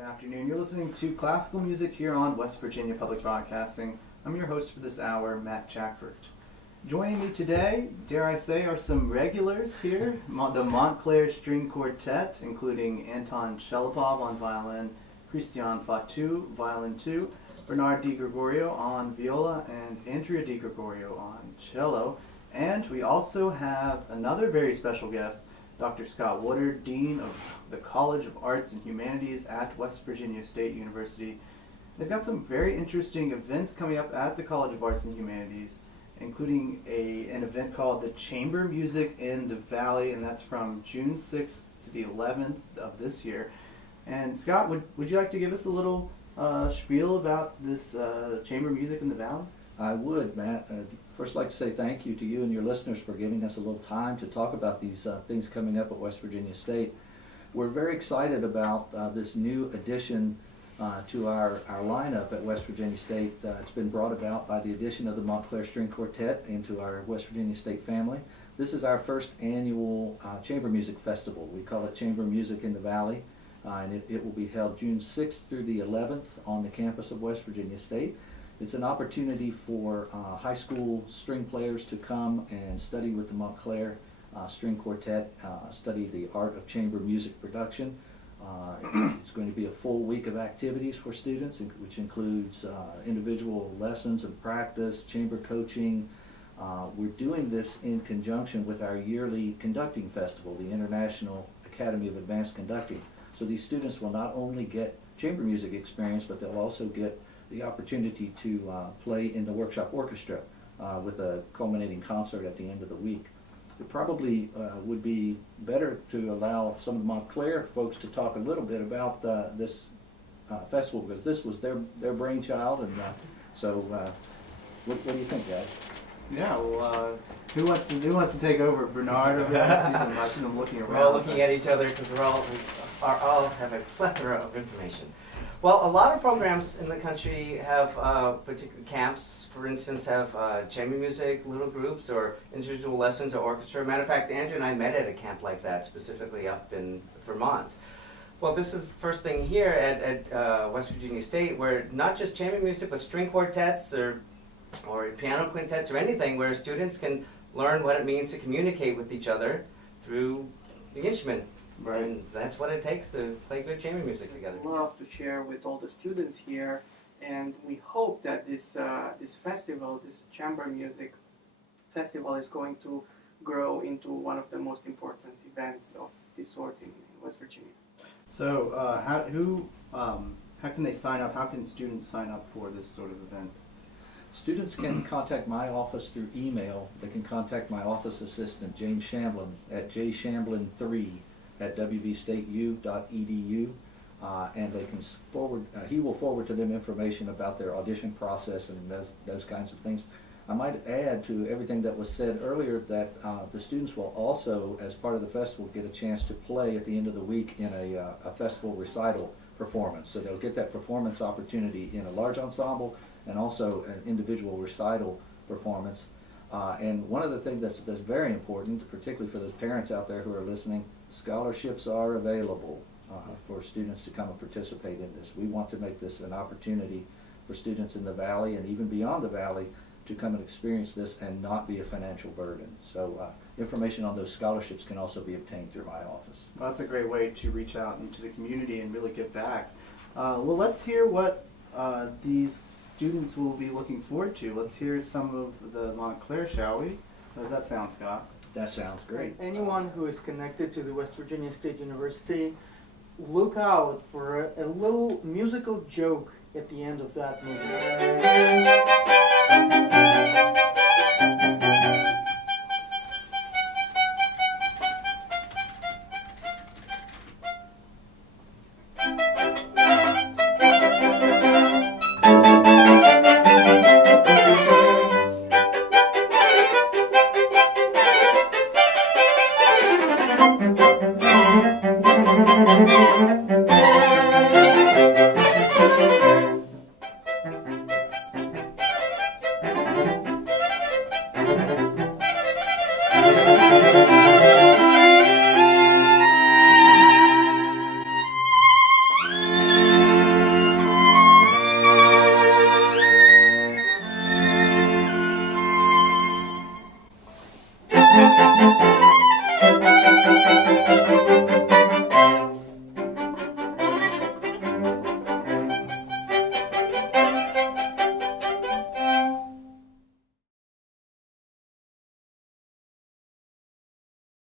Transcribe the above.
Good afternoon. You're listening to classical music here on West Virginia Public Broadcasting. I'm your host for this hour, Matt Jackford. Joining me today, dare I say, are some regulars here. The Montclaire String Quartet, including Anton Shelipov on violin, Christian Fatu, violin 2, Bernard Di Gregorio on viola, and Andrea Di Gregorio on cello. And we also have another very special guest, Dr. Scott Woodard, Dean of the College of Arts and Humanities at West Virginia State University. They've got some very interesting events coming up at the College of Arts and Humanities, including an event called the Chamber Music in the Valley, and that's from June 6th to the 11th of this year. And Scott, would you like to give us a little spiel about this Chamber Music in the Valley? I would, Matt. I'd first like to say thank you to you and your listeners for giving us a little time to talk about these things coming up at West Virginia State. We're very excited about this new addition to our lineup at West Virginia State. It's been brought about by the addition of the Montclaire String Quartet into our West Virginia State family. This is our first annual Chamber Music Festival. We call it Chamber Music in the Valley, and it will be held June 6th through the 11th on the campus of West Virginia State. It's an opportunity for high school string players to come and study with the Montclaire String Quartet, study the art of chamber music production. It's going to be a full week of activities for students, which includes individual lessons and practice, chamber coaching. We're doing this in conjunction with our yearly conducting festival, the International Academy of Advanced Conducting. So these students will not only get chamber music experience, but they'll also get the opportunity to play in the workshop orchestra with a culminating concert at the end of the week. It probably would be better to allow some of the Montclair folks to talk a little bit about this festival, because this was their brainchild, and so what do you think, guys? Yeah, well, who wants to take over? Bernard over there? I see them looking around. We're all looking at each other because we all have a plethora of information. Well, a lot of programs in the country have particular camps, for instance, have chamber music, little groups, or individual lessons or orchestra. Matter of fact, Andrew and I met at a camp like that, specifically up in Vermont. Well, this is the first thing here at West Virginia State, where not just chamber music, but string quartets or piano quintets or anything, where students can learn what it means to communicate with each other through the instrument. Right. And that's what it takes to play good chamber music together. I'd love to share with all the students here, and we hope that this festival, this chamber music festival, is going to grow into one of the most important events of this sort in West Virginia. So, how can they sign up? How can students sign up for this sort of event? Students can contact my office through email. They can contact my office assistant, James Shamblin, at jshamblin3@wvstateu.edu, and they can he will forward to them information about their audition process and those kinds of things. I might add to everything that was said earlier that the students will also, as part of the festival, get a chance to play at the end of the week in a festival recital performance. So they'll get that performance opportunity in a large ensemble and also an individual recital performance. And one of the things that's very important, particularly for those parents out there who are listening, scholarships are available for students to come and participate in this. We want to make this an opportunity for students in the Valley and even beyond the Valley to come and experience this and not be a financial burden. So information on those scholarships can also be obtained through my office. Well, that's a great way to reach out into the community and really give back. Well, let's hear what these students will be looking forward to. Let's hear some of the Montclair, shall we? How does that sound, Scott? That sounds great. Anyone who is connected to the West Virginia State University, look out for a little musical joke at the end of that movie.